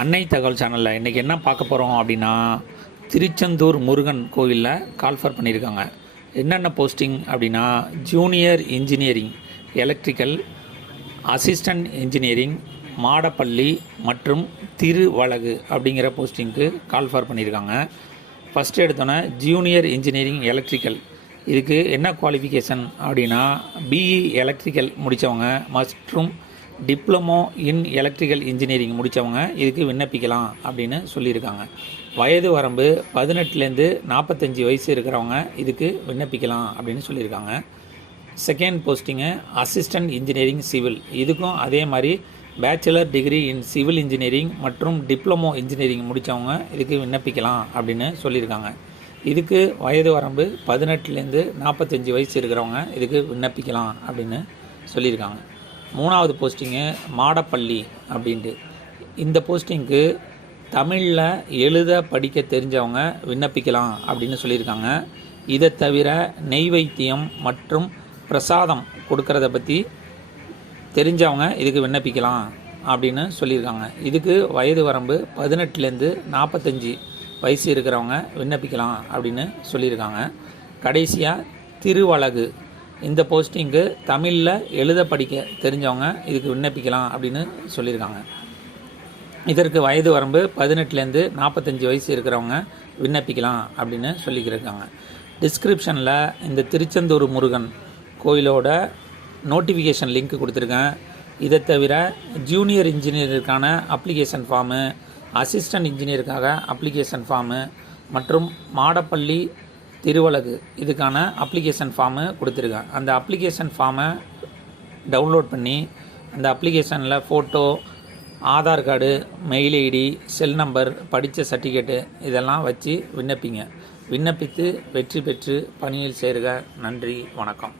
அன்னை தகவல் சேனலில் இன்றைக்கி என்ன பார்க்க போகிறோம் அப்படின்னா, திருச்செந்தூர் முருகன் கோவிலில் கால்ஃபர் பண்ணியிருக்காங்க. என்னென்ன போஸ்டிங் அப்படின்னா, junior engineering electrical, assistant engineering Madapalli மற்றும் திருவழகு அப்படிங்கிற போஸ்டிங்க்கு கால்ஃபர் பண்ணியிருக்காங்க. ஃபஸ்ட்டு எடுத்தோன்னே ஜூனியர் இன்ஜினியரிங் எலக்ட்ரிக்கல், இதுக்கு என்ன குவாலிஃபிகேஷன் அப்படின்னா, பிஇ எலக்ட்ரிக்கல் முடித்தவங்க மற்றும் டிப்ளமோ இன் எலக்ட்ரிக்கல் இன்ஜினியரிங் முடித்தவங்க இதுக்கு விண்ணப்பிக்கலாம் அப்படின்னு சொல்லியிருக்காங்க. வயது வரம்பு 18லேருந்து 45 வயசு இருக்கிறவங்க இதுக்கு விண்ணப்பிக்கலாம் அப்படின்னு சொல்லியிருக்காங்க. Second posting assistant engineering civil, இதுக்கும் அதே மாதிரி bachelor degree in civil engineering மற்றும் டிப்ளமோ இன்ஜினியரிங் முடித்தவங்க இதுக்கு விண்ணப்பிக்கலாம் அப்படின்னு சொல்லியிருக்காங்க. இதுக்கு வயது வரம்பு 18லேருந்து 45 வயசு இருக்கிறவங்க இதுக்கு விண்ணப்பிக்கலாம் அப்படின்னு சொல்லியிருக்காங்க. மூணாவது போஸ்டிங்கு மாடப்பள்ளி அப்படின்ட்டு, இந்த போஸ்டிங்க்கு தமிழில் எழுத படிக்க தெரிஞ்சவங்க விண்ணப்பிக்கலாம் அப்படின்னு சொல்லியிருக்காங்க. இதை தவிர நெய்வேத்தியம் மற்றும் பிரசாதம் கொடுக்கறத பற்றி தெரிஞ்சவங்க இதுக்கு விண்ணப்பிக்கலாம் அப்படின்னு சொல்லியிருக்காங்க. இதுக்கு வயது வரம்பு 18லேருந்து 45 வயசு இருக்கிறவங்க விண்ணப்பிக்கலாம் அப்படின்னு சொல்லியிருக்காங்க. கடைசியாக திருவழகு, இந்த போஸ்டிங்க்கு தமிழில் எழுத படிக்க தெரிஞ்சவங்க இதுக்கு விண்ணப்பிக்கலாம் அப்படின்னு சொல்லியிருக்காங்க. இதற்கு வயது வரம்பு 18லேருந்து 45 வயசு இருக்கிறவங்க விண்ணப்பிக்கலாம் அப்படின்னு சொல்லியிருக்காங்க. டிஸ்கிரிப்ஷனில் இந்த திருச்செந்தூர் முருகன் கோயிலோட நோட்டிஃபிகேஷன் லிங்க் கொடுத்துருக்கேன். இதை தவிர ஜூனியர் இன்ஜினியருக்கான அப்ளிகேஷன் ஃபார்மு, அசிஸ்டன்ட் இன்ஜினியருக்காக அப்ளிகேஷன் ஃபார்மு மற்றும் மாடப்பள்ளி திருவழகு இதுக்கான அப்ளிகேஷன் ஃபார்மு கொடுத்துருக்கேன். அந்த அப்ளிகேஷன் ஃபார்மை டவுன்லோட் பண்ணி அந்த அப்ளிகேஷனில் photo, Aadhaar card, mail ID, cell number, படித்த சர்டிஃபிகேட்டு இதெல்லாம் வச்சு விண்ணப்பித்து வெற்றி பெற்று பணியில் சேருக. நன்றி, வணக்கம்.